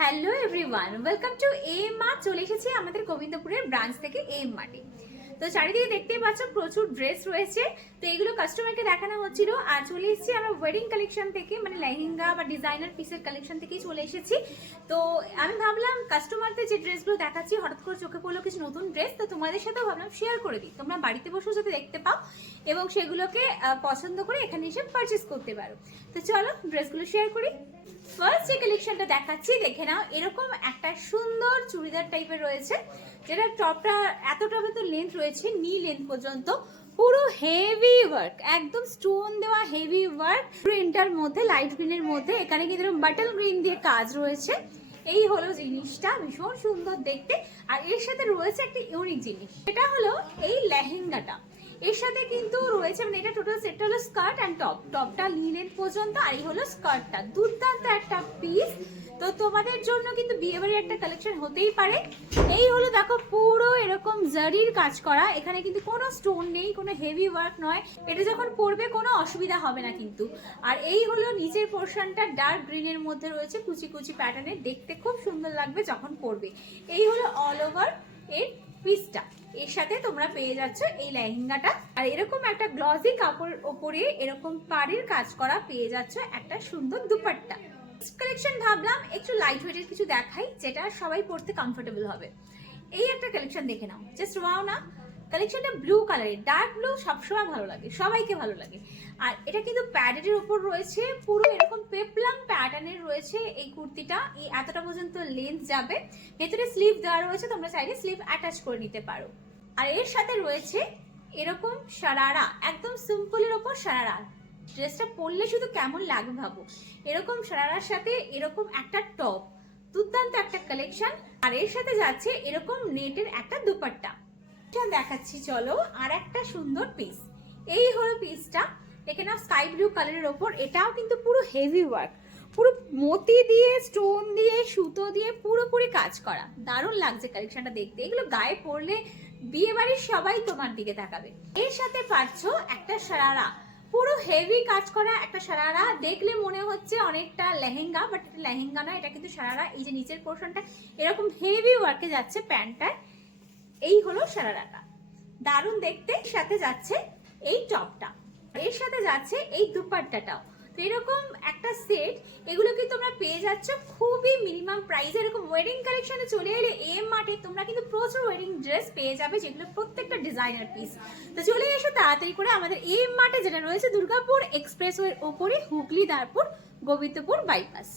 Hello everyone, welcome to M Mart. চলে এসেছি আমাদের গোবিন্দপুরের ব্রাঞ্চ থেকে এম মার্টে। তো চারিদিকে দেখতেই পাচ্ছ প্রচুর ড্রেস রয়েছে। তো এগুলো কাস্টমারকে দেখানো হচ্ছিল। আর চলে এসেছি আমরা ওয়েডিং কালেকশন থেকে, মানে লেহেঙ্গা বা ডিজাইনার পিসের কালেকশন থেকেই চলে এসেছি। তো আমি ভাবলাম কাস্টমারদের যে ড্রেসগুলো দেখাচ্ছি হঠাৎ করে চোখে পড়লো কিছু নতুন ড্রেস, তো তোমাদের সাথেও ভাবলাম শেয়ার করে দিই, তোমরা বাড়িতে বসেও যাতে দেখতে পাও এবং সেগুলোকে পছন্দ করে এখানে এসে পারচেস করতে পারো। তো চলো ড্রেসগুলো শেয়ার করি। ফার্স্ট যে কালেকশনটা দেখাচ্ছি দেখে নাও। এরকম একটা সুন্দর চুড়িদার টাইপের রয়েছে, যেটা টপটা এতটা মতো লেন্থ রয়েছে, নি লেন্থ পর্যন্ত, পুরো হেভি ওয়ার্ক, একদম স্টোন দেওয়া হেভি ওয়ার্ক। গ্রিনটার মধ্যে, লাইট গ্রিনের মধ্যে এখানে কিন্তু বাটল গ্রিন দিয়ে কাজ রয়েছে। এই হলো জিনিসটা, ভীষণ সুন্দর দেখতে। আর এর সাথে রয়েছে একটা ইউনিক জিনিস, সেটা হলো এই লেহেঙ্গাটা। এর সাথে কিন্তু রয়েছে, মানে এটা টোটাল সেটটা হলো স্কার্ট অ্যান্ড টপ, টপটা নি লেন্থ পর্যন্ত, আর এই হলো স্কার্টটা। দুর্দান্ত একটা পিস। তো তোমাদের জন্য কিন্তু বিয়েবাড়ির একটা কালেকশন হতেই পারে। এই হলো দেখো, পুরো এরকম জারির কাজ করা, এখানে কিন্তু কোনো স্টোন নেই, কোনো হেভি ওয়ার্ক নয়। এটা যখন পরবে কোনো অসুবিধা হবে না কিন্তু। আর এই হলো নিচের পোর্শনটা, ডার্ক গ্রিনের মধ্যে রয়েছে কুচি কুচি প্যাটার্নের, দেখতে খুব সুন্দর লাগবে যখন পরবে। এই হলো অল ওভার এর পিসটা। এর সাথে তোমরা পেয়ে যাচ্ছ এই লেহেঙ্গাটা। আর এরকম একটা গ্লসি কাপড়ের ওপরে এরকম পাড়ের কাজ করা পেয়ে যাচ্ছ একটা সুন্দর দুপাট্টা। কালেকশন ভাবলাম একটু লাইট ওয়েটের কিছু দেখাই, যেটা সবাই পরতে কমফোর্টেবল হবে। এই একটা কালেকশন দেখে নাও, জাস্ট ওয়াও না। কালেকশনটা ব্লু কালারের, ডার্ক ব্লু সবসময় ভালো লাগে, সবাইকে ভালো লাগে। আর এটা কিন্তু প্যাডের উপর রয়েছে, পুরো এরকম পেপলাম প্যাটার্নের রয়েছে এই কুর্তিটা। এই এতটা পর্যন্ত লেন্থ যাবে, ভেতরে স্লিভ দেওয়া রয়েছে, তোমরা চাইলে স্লিভ অ্যাটাচ করে নিতে পারো। আর এর সাথে রয়েছে এরকম সারারা, একদম সিম্পলের ওপর সারারা। ড্রেসটা পরলে শুধু কেমন লাগবে ভাবো, এরকম সারারার সাথে এরকম একটা টপ, দুর্দান্ত একটা কালেকশন। আর এর সাথে যাচ্ছে এরকম নেটের একটা দুপাট্টা। দেখাচ্ছি চলো আর একটা সুন্দর পিস। এই হলো পিসটা, দেখে নাও, স্কাই ব্লু কালারের ওপর। এটাও কিন্তু পুরো হেভি ওয়ার্ক, পুরো মতি দিয়ে, স্টোন দিয়ে, সুতো দিয়ে পুরোপুরি কাজ করা। দারুণ লাগছে কালেকশনটা দেখতে। এগুলো গায়ে পরলে বিয়ে বাড়ির সবাই তোমার দিকে তাকাবে। এর সাথে পাচ্ছ একটা সারারা, পুরো হেভি কাজ করা একটা সারারা। দেখলে মনে হচ্ছে অনেকটা লেহেঙ্গা, বাট এটা লেহেঙ্গা নয়, এটা কিন্তু সারারা। এই যে নিচের পোর্শনটা এরকম হেভি ওয়ার্কে যাচ্ছে প্যান্টটার। এই হলো সারারাটা, দারুণ দেখতে। সাথে যাচ্ছে এই টপটা, এর সাথে যাচ্ছে এই দুপাট্টাটাও। তো এরকম একটা সেট, এগুলো কি তোমরা পেয়ে যাচ্ছ খুবই মিনিমাম প্রাইসে। এরকম ওয়েডিং কালেকশনে চলে এলে এম মার্টে তোমরা কিন্তু প্রচুর ওয়েডিং ড্রেস পেয়ে যাবে, যেগুলো প্রত্যেকটা ডিজাইনার পিস। তো চলে এসো তাড়াতাড়ি করে আমাদের এম মার্টে, যেটা রয়েছে দুর্গাপুর এক্সপ্রেসওয়ের ওপরে, হুগলি দারপুর গোবিন্দপুর বাইপাস।